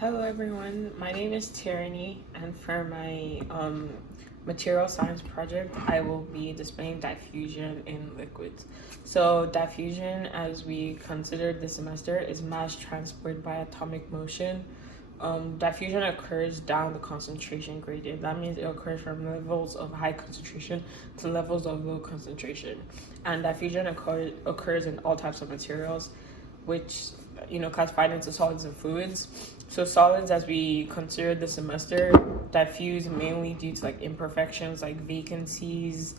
Hello everyone, my name is Tierney, and for my material science project I will be displaying diffusion in liquids. So diffusion, as we considered this semester, is mass transport by atomic motion. Diffusion occurs down the concentration gradient. That means it occurs from levels of high concentration to levels of low concentration. And diffusion occurs in all types of materials, which classified into solids and fluids. So solids, as we considered this semester, diffuse mainly due to imperfections like vacancies,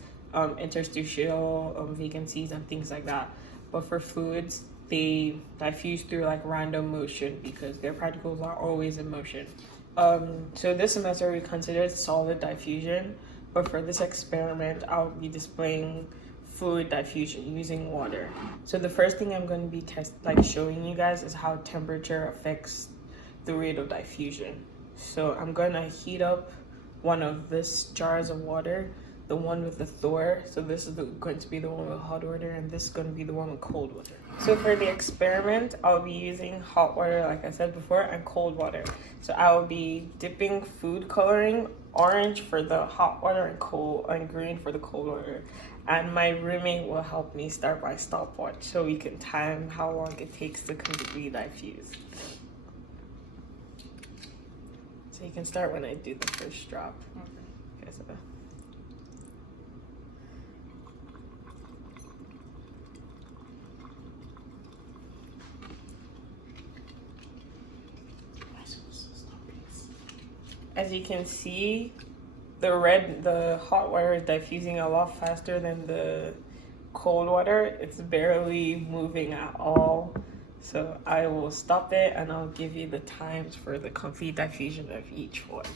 interstitial vacancies, and things like that. But for fluids, they diffuse through random motion because their particles are always in motion. So this semester we considered solid diffusion, but for this experiment I'll be displaying fluid diffusion using water. So the first thing I'm going to be showing you guys is how temperature affects the rate of diffusion. So I'm going to heat up one of this jars of water, the one with the Thor. So this is going to be the one with hot water, and this is going to be the one with cold water. So for the experiment, I'll be using hot water, like I said before, and cold water. So I will be dipping food coloring, orange for the hot water and green for the cold water. And my roommate will help me start by stopwatch so we can time how long it takes to completely diffuse. So you can start when I do the first drop. Okay, so. As you can see, the hot water is diffusing a lot faster than the cold water. It's barely moving at all. So I will stop it and I'll give you the times for the complete diffusion of each one.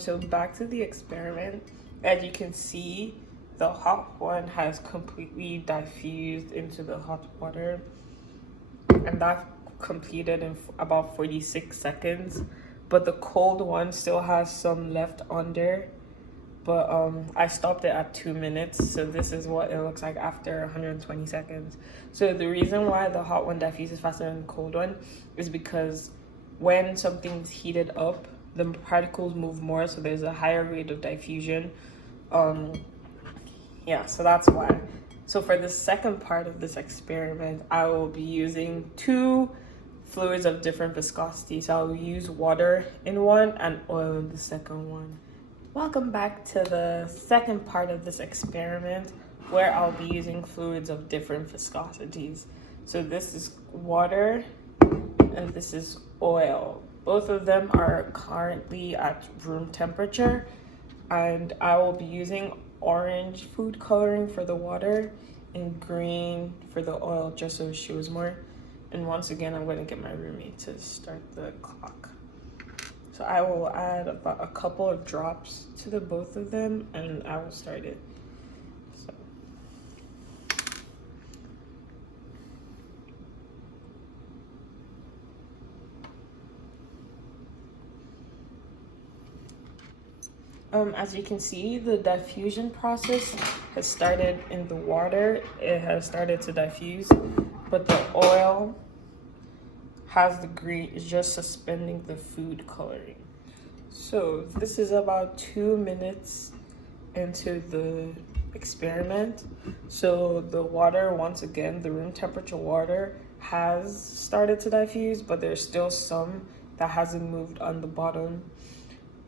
So back to the experiment. As you can see, the hot one has completely diffused into the hot water, and that completed in about 46 seconds. But the cold one still has some left under, but I stopped it at 2 minutes. So this is what it looks like after 120 seconds. So the reason why the hot one diffuses faster than the cold one is because when something's heated up, the particles move more, so there's a higher rate of diffusion. So that's why. So for the second part of this experiment, I will be using two fluids of different viscosity. So I'll use water in one and oil in the second one. Welcome back to the second part of this experiment, where I'll be using fluids of different viscosities. So this is water and this is oil. Both of them are currently at room temperature, and I will be using orange food coloring for the water and green for the oil, just so it shows more. And once again, I'm going to get my roommate to start the clock. So I will add about a couple of drops to the both of them, and I will start it. As you can see, the diffusion process has started in the water. It has started to diffuse, but the oil has the green, is just suspending the food coloring. So this is about 2 minutes into the experiment. So the water, once again, the room temperature water has started to diffuse, but there's still some that hasn't moved on the bottom.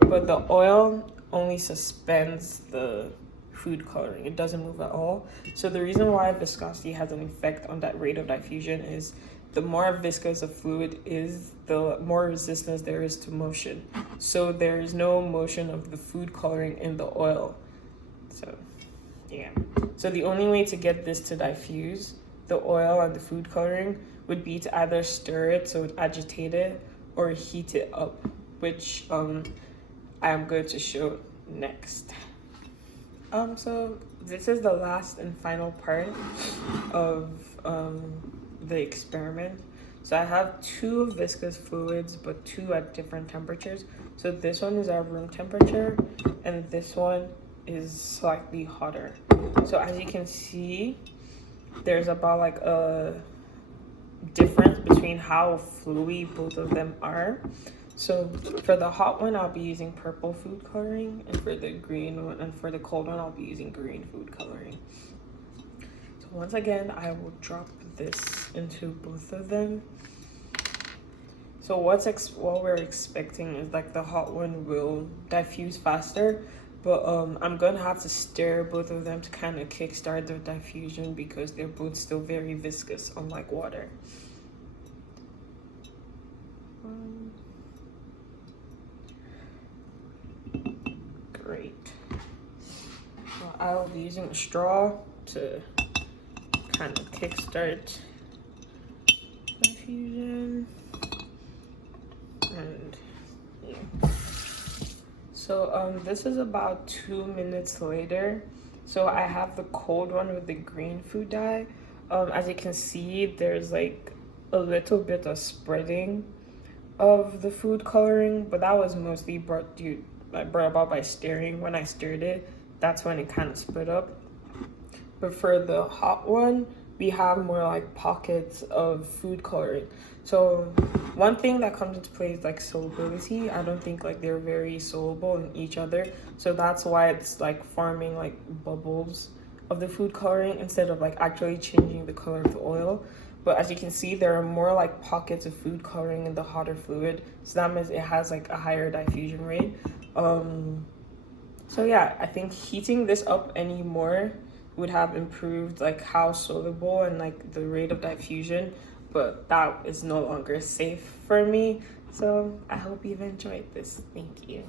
But the oil only suspends the food coloring. It doesn't move at all. So the reason why viscosity has an effect on that rate of diffusion is the more viscous a fluid is, the more resistance there is to motion. So there is no motion of the food coloring in the oil. So the only way to get this to diffuse, the oil and the food coloring, would be to either stir it so it agitate it or heat it up, which I am going to show next. So this is the last and final part of the experiment. So I have two viscous fluids, but two at different temperatures. So this one is at room temperature, and this one is slightly hotter. So as you can see, there's about a difference between how fluey both of them are. So for the hot one, I'll be using purple food coloring, and for the green one and for the cold one, I'll be using green food coloring. So once again, I will drop this into both of them. So what we're expecting is like the hot one will diffuse faster, but I'm gonna have to stir both of them to kind of kickstart the diffusion because they're both still very viscous, unlike water. Great. Well, I'll be using a straw to kind of kickstart diffusion. And yeah. So this is about 2 minutes later. So I have the cold one with the green food dye. As you can see, there's like a little bit of spreading of the food coloring, but that was mostly brought about by stirring. When I stirred it, that's when it kind of split up. But for the hot one, we have more like pockets of food coloring. So one thing that comes into play is like solubility. I don't think like they're very soluble in each other. So that's why it's like forming like bubbles of the food coloring instead of like actually changing the color of the oil. But as you can see, there are more like pockets of food coloring in the hotter fluid. So that means it has like a higher diffusion rate. So yeah, I think heating this up any more would have improved like how soluble and like the rate of diffusion, but that is no longer safe for me. So I hope you've enjoyed this. Thank you.